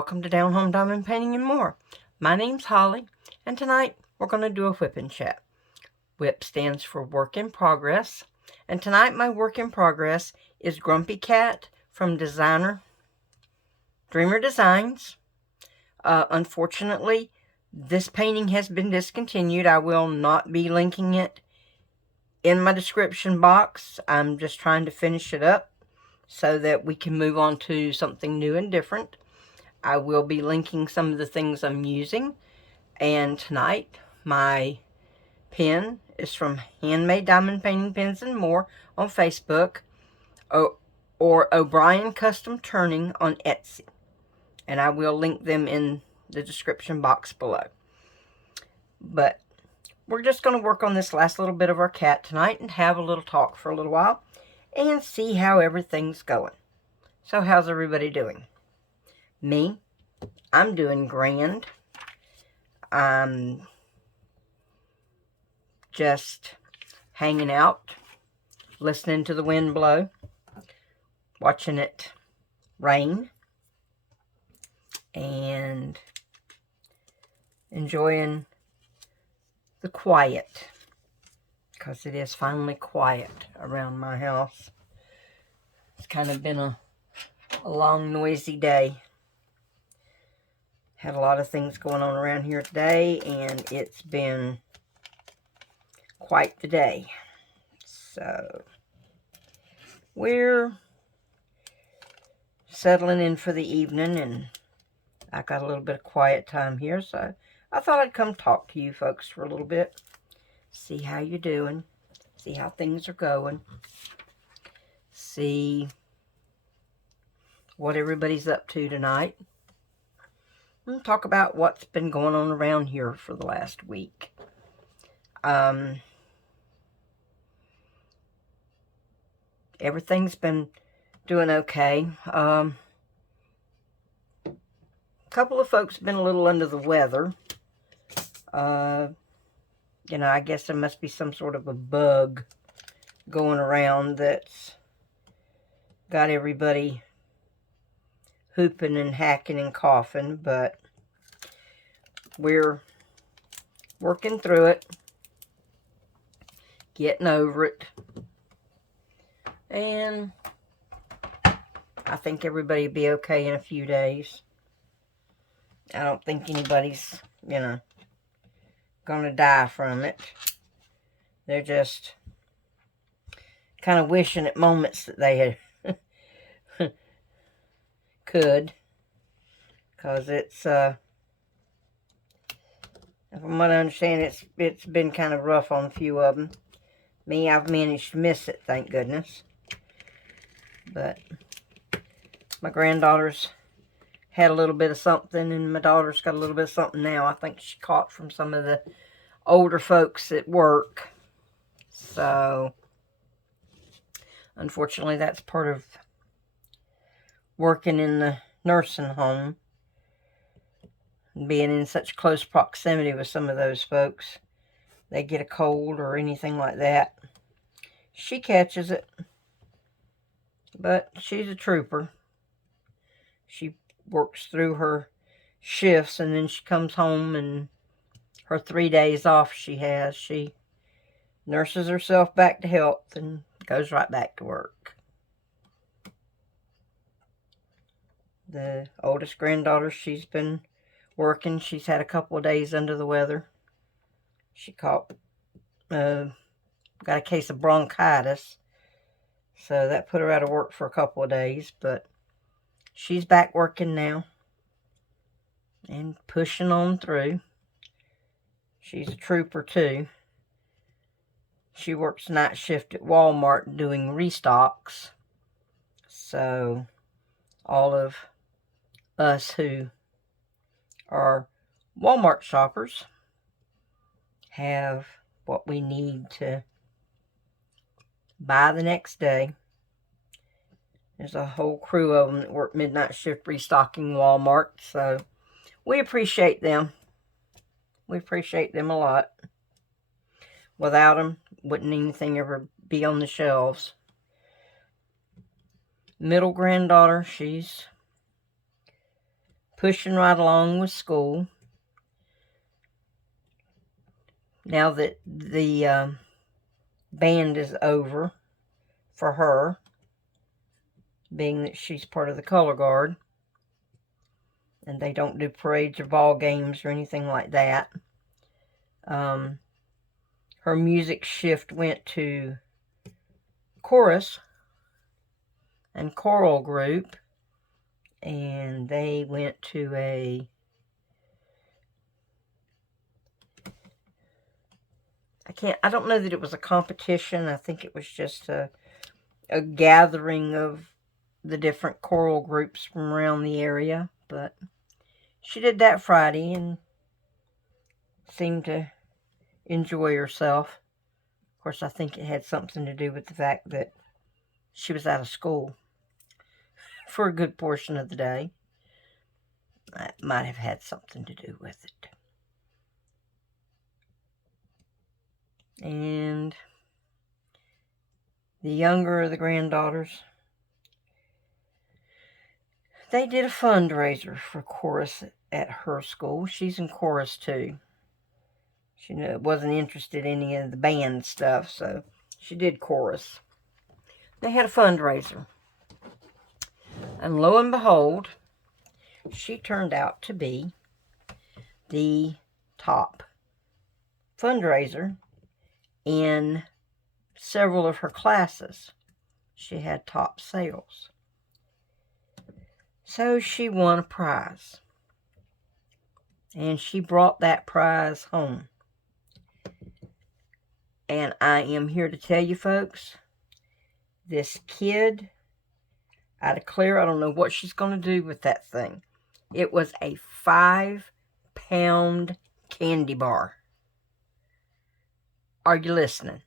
welcome to Down Home Diamond Painting and More. My name's Holly, and tonight we're going to do a Wip and Chat. Wip stands for Work in Progress, and tonight my work in progress is Grumpy Cat from Dreamer Designs. Unfortunately, this painting has been discontinued. I will not be linking it in my description box. I'm just trying to finish it up so that we can move on to something new and different. I will be linking some of the things I'm using. And tonight, my pen is from Handmade Diamond Painting Pens and More on Facebook, or O'Brien Custom Turning on Etsy. And I will link them in the description box below. But we're just going to work on this last little bit of our cat tonight and have a little talk for a little while and see how everything's going. So how's everybody doing? Me? I'm doing grand. I'm just hanging out, listening to the wind blow, watching it rain, and enjoying the quiet, because it is finally quiet around my house. It's kind of been a long, noisy day. Had a lot of things going on around here today, and it's been quite the day. So, we're settling in for the evening, and I got a little bit of quiet time here, so I thought I'd come talk to you folks for a little bit. See how you're doing. See how things are going. See what everybody's up to tonight. And talk about what's been going on around here for the last week. Everything's been doing okay. A couple of folks have been a little under the weather. You know, I guess there must be some sort of a bug going around that's got everybody hooping and hacking and coughing, but we're working through it, getting over it, and I think everybody will be okay in a few days. I don't think anybody's, you know, gonna die from it. They're just kind of wishing at moments that they had could, because it's from what I understand, it's been kind of rough on a few of them. Me, I've managed to miss it, thank goodness. But my granddaughter's had a little bit of something, and my daughter's got a little bit of something now. I think she caught from some of the older folks at work. So, unfortunately, that's part of working in the nursing home, being in such close proximity with some of those folks. They get a cold or anything like that, she catches it. But she's a trooper. She works through her shifts, and then she comes home, and her 3 days off she nurses herself back to health and goes right back to work. The oldest granddaughter, she's been working. She's had a couple of days under the weather. She got a case of bronchitis, so that put her out of work for a couple of days, but she's back working now and pushing on through. She's a trooper too. She works night shift at Walmart doing restocks, so all of us who are Walmart shoppers have what we need to buy the next day. There's a whole crew of them that work midnight shift restocking Walmart, so we appreciate them. We appreciate them a lot. Without them, wouldn't anything ever be on the shelves. Middle granddaughter, she's pushing right along with school. Now that the band is over for her, being that she's part of the color guard, and they don't do parades or ball games or anything like that. Her music shift went to chorus and choral group, and they went to I don't know that it was a competition. I think it was just a gathering of the different choral groups from around the area. But she did that Friday and seemed to enjoy herself. Of course, I think it had something to do with the fact that she was out of school for a good portion of the day. That might have had something to do with it. And the younger of the granddaughters, they did a fundraiser for chorus at her school. She's in chorus too. She wasn't interested in any of the band stuff, so she did chorus. They had a fundraiser. And lo and behold, she turned out to be the top fundraiser in several of her classes. She had top sales. So she won a prize. And she brought that prize home. And I am here to tell you folks, this kid, I declare, I don't know what she's going to do with that thing. It was a 5-pound candy bar. Are you listening?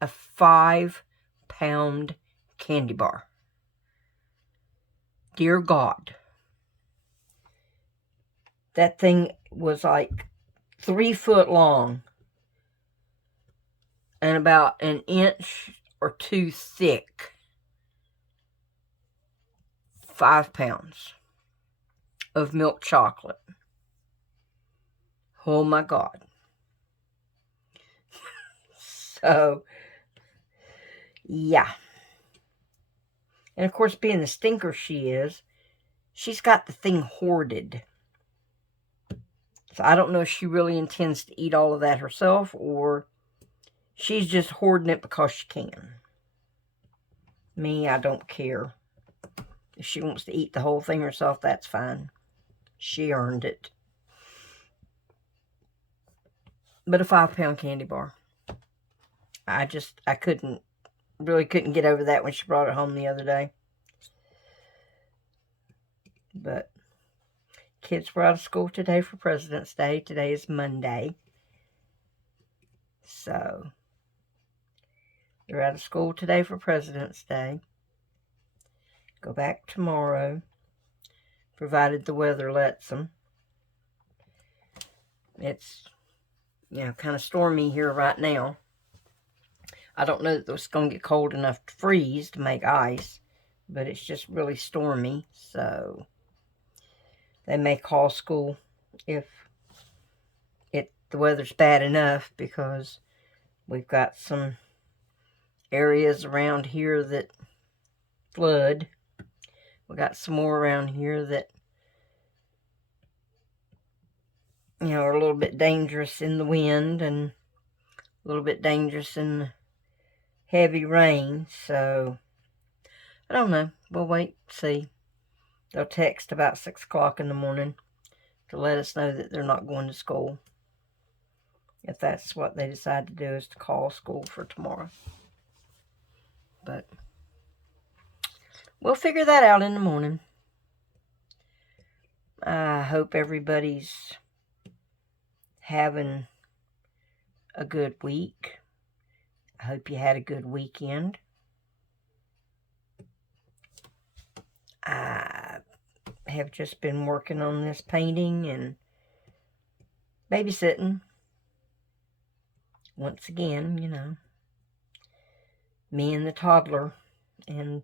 A 5-pound candy bar. Dear God. That thing was like 3 foot long and about an inch or 2 thick. 5 pounds of milk chocolate. Oh my God. So, yeah. And of course, being the stinker she is, she's got the thing hoarded. So I don't know if she really intends to eat all of that herself, or she's just hoarding it because she can. Me, I don't care. If she wants to eat the whole thing herself, that's fine. She earned it. But a 5-pound candy bar. I really couldn't get over that when she brought it home the other day. But kids were out of school today for President's Day. Today is Monday. So, they're out of school today for President's Day. Go back tomorrow, provided the weather lets them. It's, kind of stormy here right now. I don't know that it's going to get cold enough to freeze to make ice, but it's just really stormy, so they may call school if the weather's bad enough, because we've got some areas around here that flood. We got some more around here that are a little bit dangerous in the wind and a little bit dangerous in the heavy rain. So I don't know. We'll wait and see. They'll text about 6 o'clock in the morning to let us know that they're not going to school, if that's what they decide to do, is to call school for tomorrow. But we'll figure that out in the morning. I hope everybody's having a good week. I hope you had a good weekend. I have just been working on this painting and babysitting. Once again, me and the toddler and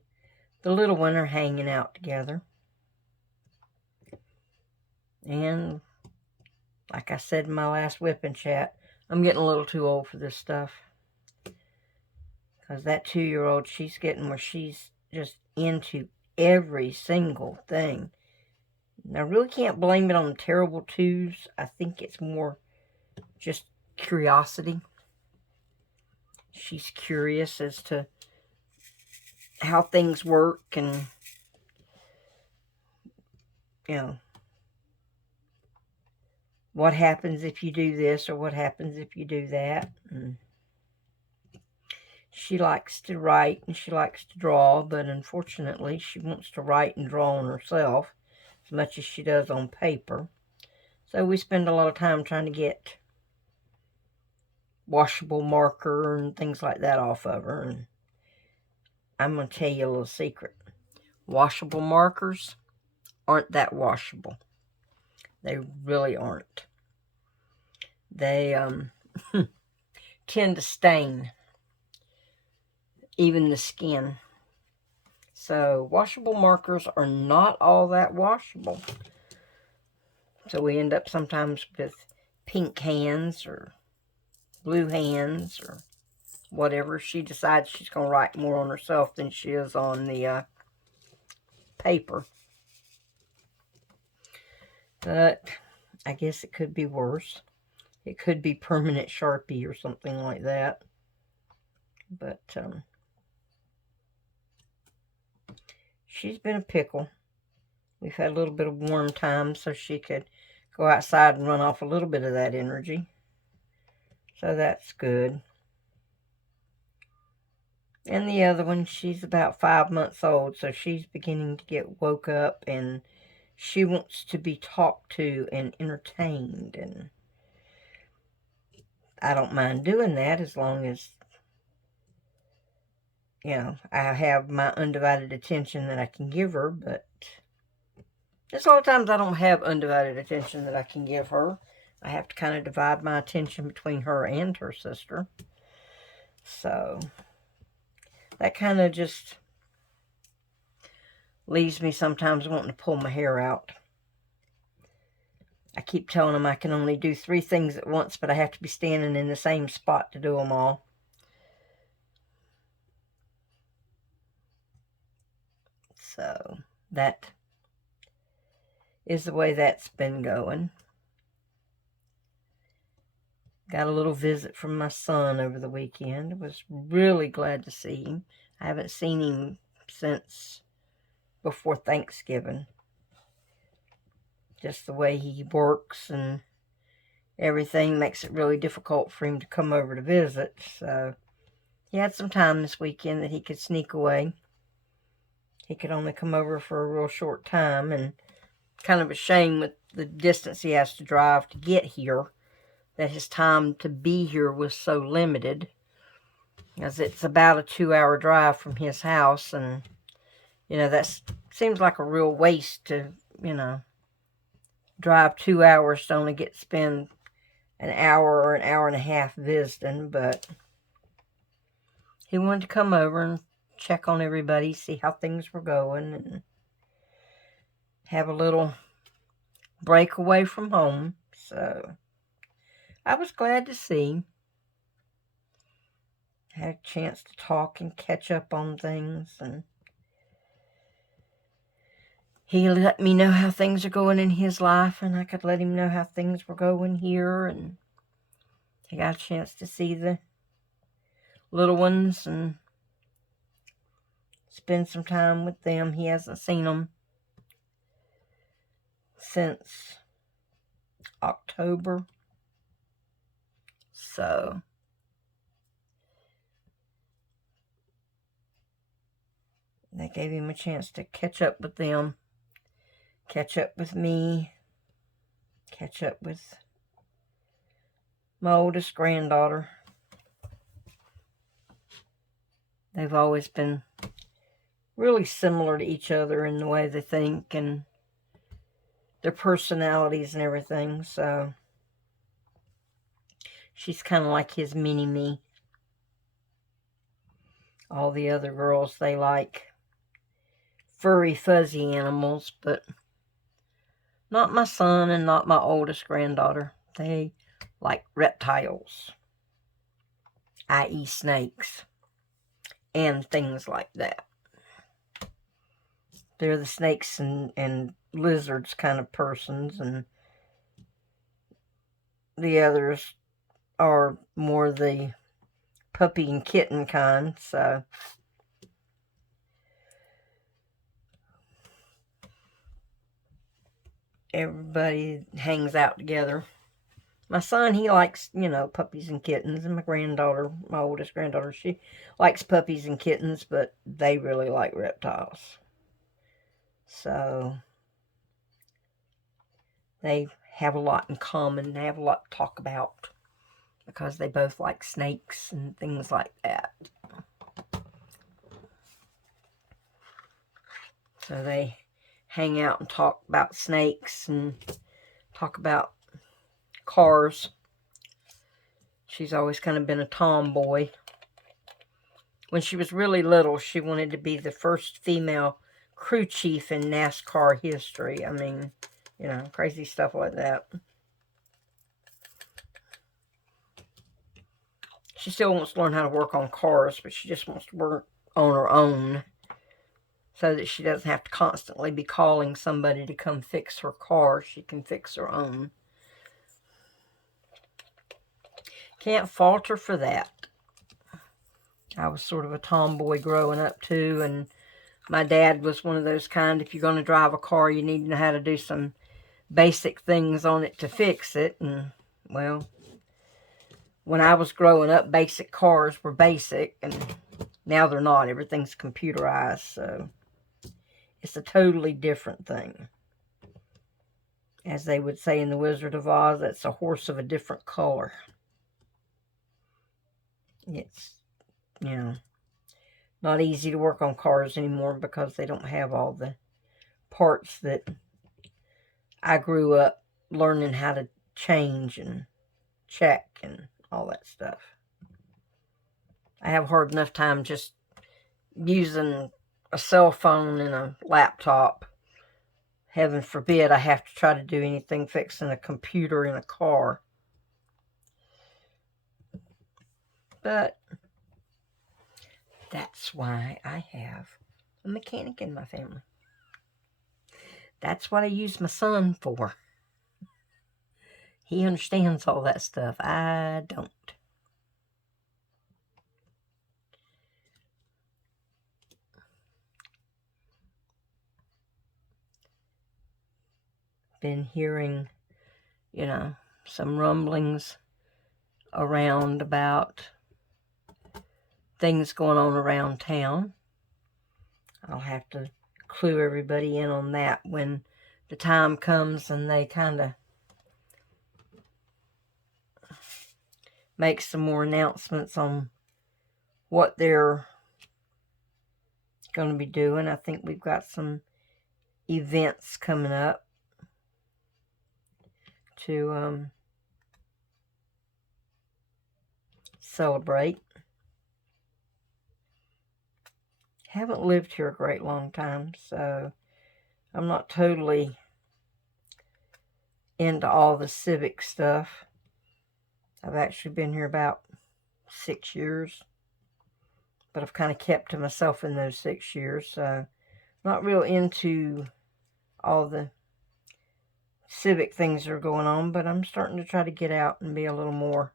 the little one are hanging out together. And like I said in my last Wip and Chat, I'm getting a little too old for this stuff. Because that 2-year-old, she's getting where she's just into every single thing. And I really can't blame it on the terrible twos. I think it's more just curiosity. She's curious as to how things work and, you know, what happens if you do this or what happens if you do that. And she likes to write and she likes to draw, but unfortunately she wants to write and draw on herself as much as she does on paper. So we spend a lot of time trying to get washable marker and things like that off of her. And I'm going to tell you a little secret. Washable markers aren't that washable. They really aren't. They tend to stain even the skin. So washable markers are not all that washable. So we end up sometimes with pink hands or blue hands or whatever. She decides she's going to write more on herself than she is on the paper. But I guess it could be worse. It could be permanent Sharpie or something like that. But she's been a pickle. We've had a little bit of warm time so she could go outside and run off a little bit of that energy. So that's good. And the other one, she's about 5 months old, so she's beginning to get woke up and she wants to be talked to and entertained. And I don't mind doing that as long as, you know, I have my undivided attention that I can give her. But there's a lot of times I don't have undivided attention that I can give her. I have to kind of divide my attention between her and her sister. So that kind of just leaves me sometimes wanting to pull my hair out. I keep telling them I can only do 3 things at once, but I have to be standing in the same spot to do them all. So that is the way that's been going. Got a little visit from my son over the weekend. I was really glad to see him. I haven't seen him since before Thanksgiving. Just the way he works and everything makes it really difficult for him to come over to visit. So he had some time this weekend that he could sneak away. He could only come over for a real short time, and kind of a shame with the distance he has to drive to get here that his time to be here was so limited, as it's about a 2-hour drive from his house. And you know, that seems like a real waste to, you know, drive 2 hours to only get to spend an hour or an hour and a half visiting. But he wanted to come over and check on everybody, see how things were going, and have a little break away from home. So I was glad to see him. Had a chance to talk and catch up on things, and he let me know how things are going in his life, and I could let him know how things were going here. And he got a chance to see the little ones and spend some time with them. He hasn't seen them since October. So that gave him a chance to catch up with them, catch up with me, catch up with my oldest granddaughter. They've always been really similar to each other in the way they think and their personalities and everything. So she's kind of like his mini-me. All the other girls, they like furry, fuzzy animals, but Not my son and not my oldest granddaughter. They like reptiles, i.e. snakes, and things like that. They're the snakes and lizards kind of persons, and the others are more the puppy and kitten kind, so everybody hangs out together. My son, he likes, puppies and kittens, and my granddaughter, my oldest granddaughter, she likes puppies and kittens, but they really like reptiles. So they have a lot in common. They have a lot to talk about because they both like snakes and things like that. So they hang out and talk about snakes and talk about cars. She's always kind of been a tomboy. When she was really little, she wanted to be the first female crew chief in NASCAR history. I mean, crazy stuff like that. She still wants to learn how to work on cars, but she just wants to work on her own so that she doesn't have to constantly be calling somebody to come fix her car. She can fix her own. Can't fault her for that. I was sort of a tomboy growing up too, and my dad was one of those kind, if you're going to drive a car, you need to know how to do some basic things on it to fix it. And, well, when I was growing up, basic cars were basic, and now they're not. Everything's computerized, so it's a totally different thing. As they would say in The Wizard of Oz, that's a horse of a different color. It's, not easy to work on cars anymore because they don't have all the parts that I grew up learning how to change and check and all that stuff. I have a hard enough time just using a cell phone and a laptop. Heaven forbid I have to try to do anything fixing a computer in a car. But that's why I have a mechanic in my family. That's what I use my son for. He understands all that stuff. I don't. Been hearing, some rumblings around about things going on around town. I'll have to clue everybody in on that when the time comes and they kind of make some more announcements on what they're going to be doing. I think we've got some events coming up to celebrate. Haven't lived here a great long time, so I'm not totally into all the civic stuff. I've actually been here about 6 years, but I've kind of kept to myself in those 6 years, so not real into all the civic things that are going on, but I'm starting to try to get out and be a little more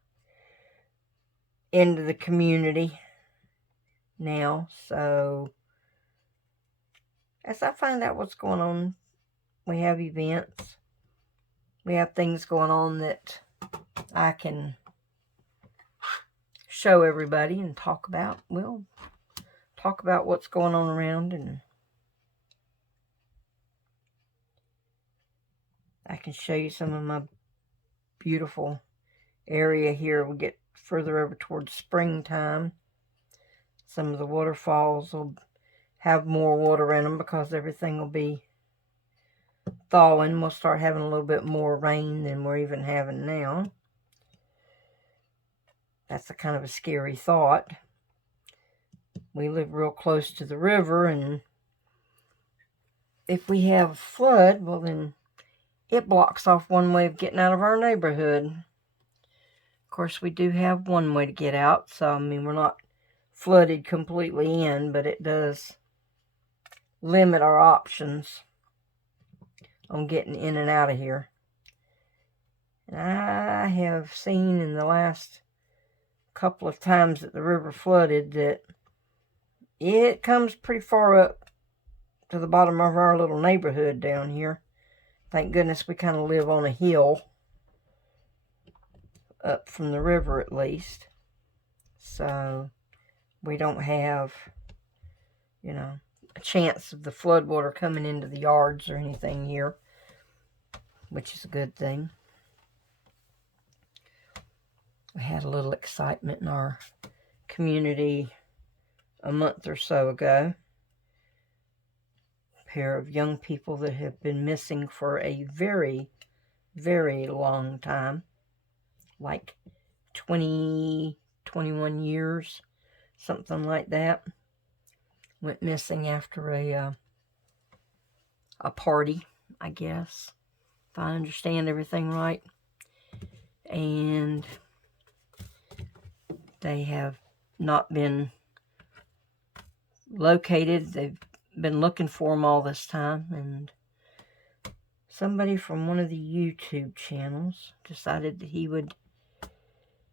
into the community now. So as I find out what's going on, we have events, we have things going on that I can show everybody and talk about. We'll talk about what's going on around, and I can show you some of my beautiful area here. We'll get further over towards springtime. Some of the waterfalls will have more water in them because everything will be thawing. We'll start having a little bit more rain than we're even having now. That's a kind of a scary thought. We live real close to the river, and if we have a flood, well then it blocks off one way of getting out of our neighborhood. Of course, we do have one way to get out, so I mean, we're not flooded completely in, but it does limit our options on getting in and out of here. And I have seen in the last couple of times that the river flooded that it comes pretty far up to the bottom of our little neighborhood down here. Thank goodness we kind of live on a hill up from the river at least. So we don't have, you know, a chance of the floodwater coming into the yards or anything here, which is a good thing. We had a little excitement in our community a month or so ago. A pair of young people that have been missing for a very, very long time, like 20, 21 years, something like that, went missing after a party, I guess, if I understand everything right. And they have not been located. They've been looking for them all this time, and somebody from one of the YouTube channels decided that he would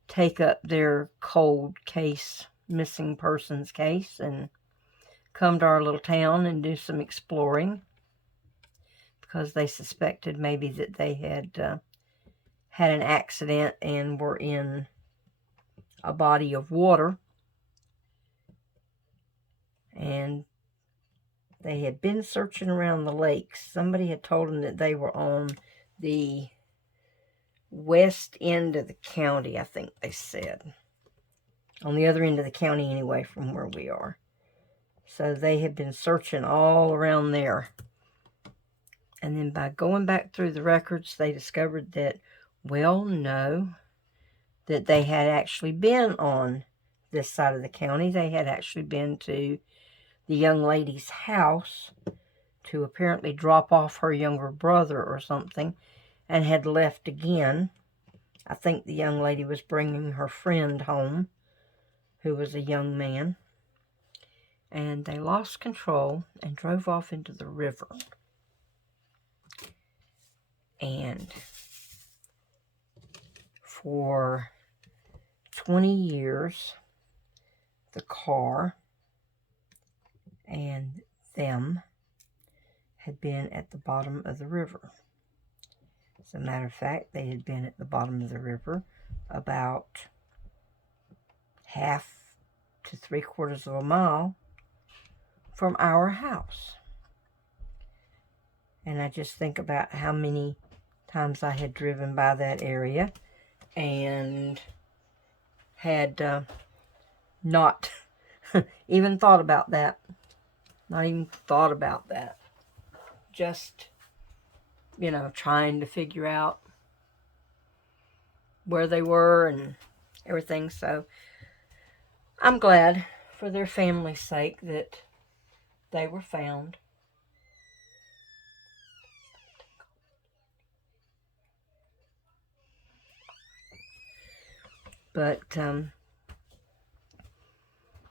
take up their cold case, missing persons case, and come to our little town and do some exploring, because they suspected maybe that they had had an accident and were in a body of water, and they had been searching around the lakes. Somebody had told them that they were on the west end of the county, I think they said. On the other end of the county anyway, from where we are. So they had been searching all around there. And then by going back through the records, they discovered that, well, no, that they had actually been on this side of the county. They had actually been to the young lady's house to apparently drop off her younger brother or something, and had left again. I think the young lady was bringing her friend home, who was a young man. And they lost control and drove off into the river. And for 20 years, the car and them had been at the bottom of the river. As a matter of fact, they had been at the bottom of the river about half to 3/4 of a mile from our house. And I just think about how many times I had driven by that area and had not even thought about that. Not even thought about that. Just, you know, trying to figure out where they were and everything. So I'm glad for their family's sake that they were found. But,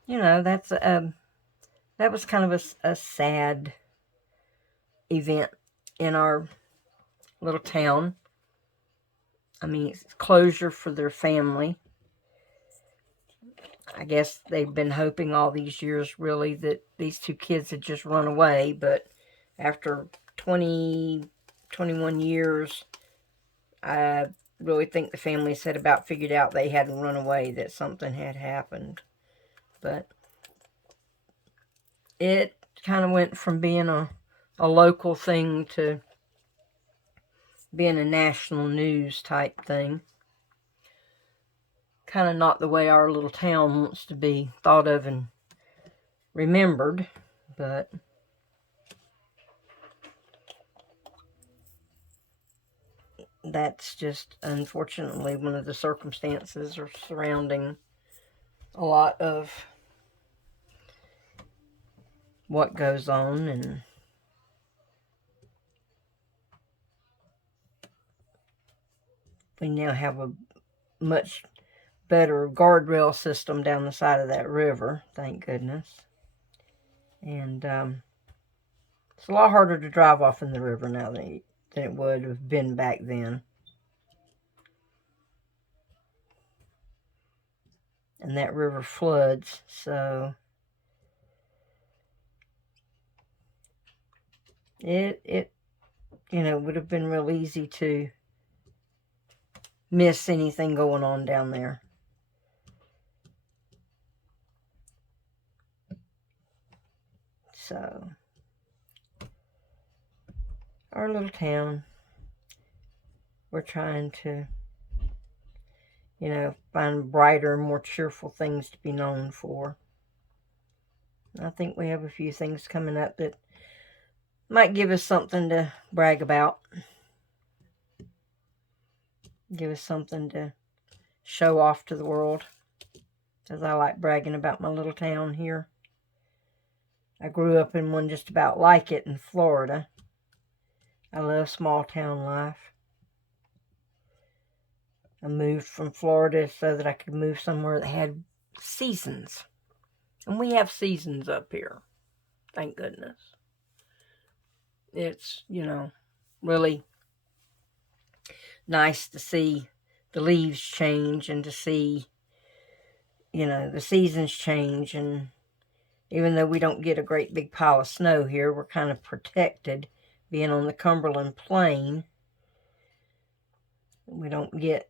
you know, that was kind of a sad event in our little town. I mean, it's closure for their family. I guess they've been hoping all these years, really, that these two kids had just run away. But after 20, 21 years, I really think the families had about figured out they hadn't run away, that something had happened. But it kind of went from being a local thing to being a national news type thing. Kind of not the way our little town wants to be thought of and remembered, but that's just unfortunately one of the circumstances surrounding a lot of what goes on. And we now have a much better guardrail system down the side of that river, thank goodness. And it's a lot harder to drive off in the river now than it would have been back then. And that river floods, so it would have been real easy to miss anything going on down there. So, our little town, we're trying to, find brighter, more cheerful things to be known for. I think we have a few things coming up that might give us something to brag about. Give us something to show off to the world. Because I like bragging about my little town here. I grew up in one just about like it in Florida. I love small town life. I moved from Florida so that I could move somewhere that had seasons. And we have seasons up here. Thank goodness. It's, really nice to see the leaves change and to see, the seasons change. And even though we don't get a great big pile of snow here, we're kind of protected being on the Cumberland Plain. We don't get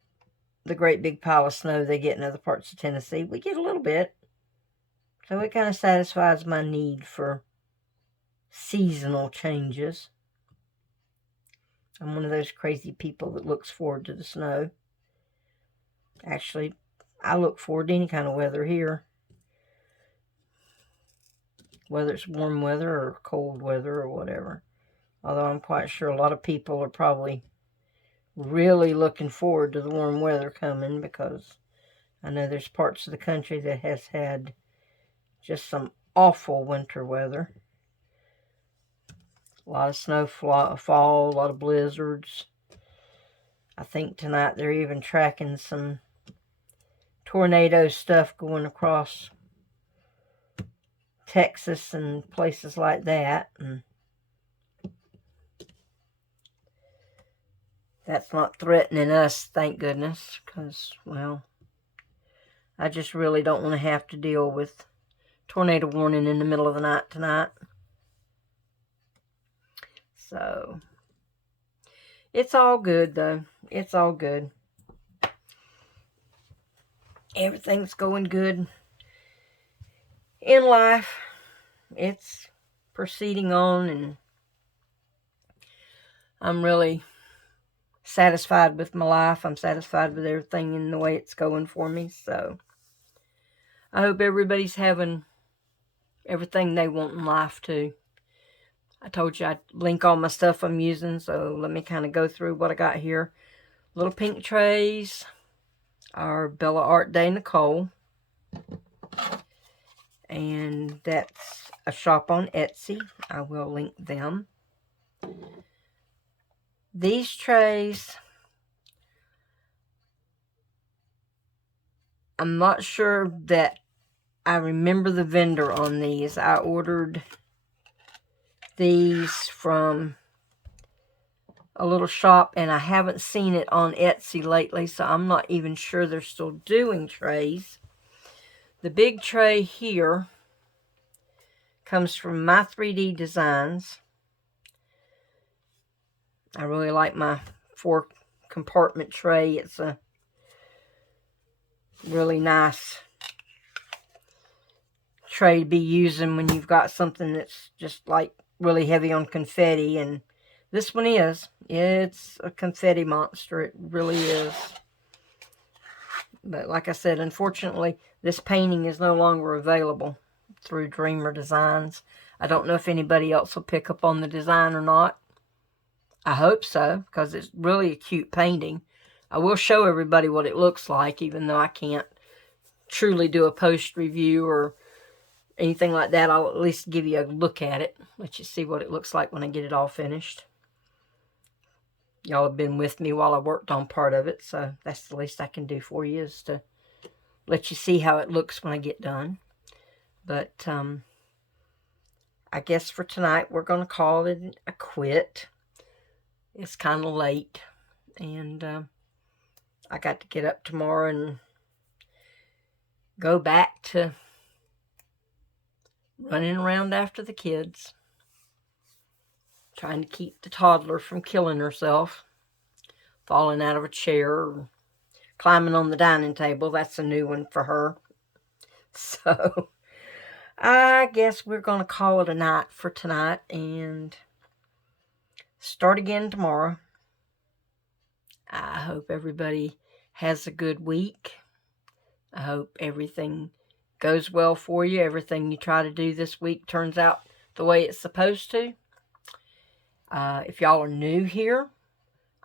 the great big pile of snow they get in other parts of Tennessee. We get a little bit. So it kind of satisfies my need for seasonal changes. I'm one of those crazy people that looks forward to the snow. Actually, I look forward to any kind of weather here. Whether it's warm weather or cold weather or whatever. Although I'm quite sure a lot of people are probably really looking forward to the warm weather coming, because I know there's parts of the country that has had just some awful winter weather. A lot of snow fall, a lot of blizzards. I think tonight they're even tracking some tornado stuff going across Texas and places like that. And that's not threatening us, thank goodness, because, well, I just really don't want to have to deal with tornado warning in the middle of the night tonight. So, it's all good, though. It's all good. Everything's going good in life. It's proceeding on, and I'm really satisfied with my life. I'm satisfied with everything in the way it's going for me. So, I hope everybody's having everything they want in life, too. I told you I'd link all my stuff I'm using, so let me kind of go through what I got here. Little pink trays are Bella Art Day Nicole. And that's a shop on Etsy. I will link them. These trays, I'm not sure that I remember the vendor on these. I ordered these from a little shop, and I haven't seen it on Etsy lately, so I'm not even sure they're still doing trays. The big tray here comes from My 3D Designs. I really like my 4-compartment tray. It's a really nice tray to be using when you've got something that's just like really heavy on confetti, and this one is. It's a confetti monster. It really is. But like I said, unfortunately, this painting is no longer available through Dreamer Designs. I don't know if anybody else will pick up on the design or not. I hope so, because it's really a cute painting. I will show everybody what it looks like, even though I can't truly do a post review or anything like that. I'll at least give you a look at it, let you see what it looks like when I get it all finished. y'all have been with me while I worked on part of it, so that's the least I can do for you, is to let you see how it looks when I get done. But I guess for tonight we're going to call it a quit. It's kind of late, and I got to get up tomorrow and go back to running around after the kids, trying to keep the toddler from killing herself, falling out of a chair, or climbing on the dining table. That's a new one for her. So I guess we're going to call it a night for tonight and start again tomorrow. I hope everybody has a good week. I hope everything goes well for you. Everything you try to do this week turns out the way it's supposed to. If y'all are new here,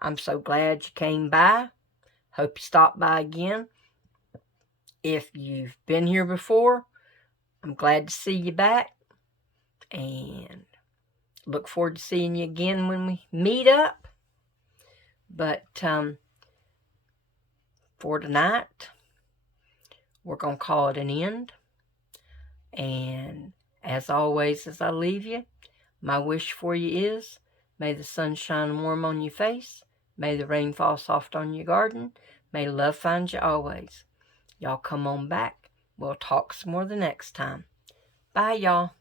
I'm so glad you came by. Hope you stop by again. If you've been here before, I'm glad to see you back. And look forward to seeing you again when we meet up. But for tonight, we're going to call it an end. And as always, as I leave you, my wish for you is, may the sun shine warm on your face. May the rain fall soft on your garden. May love find you always. Y'all come on back. We'll talk some more the next time. Bye, y'all.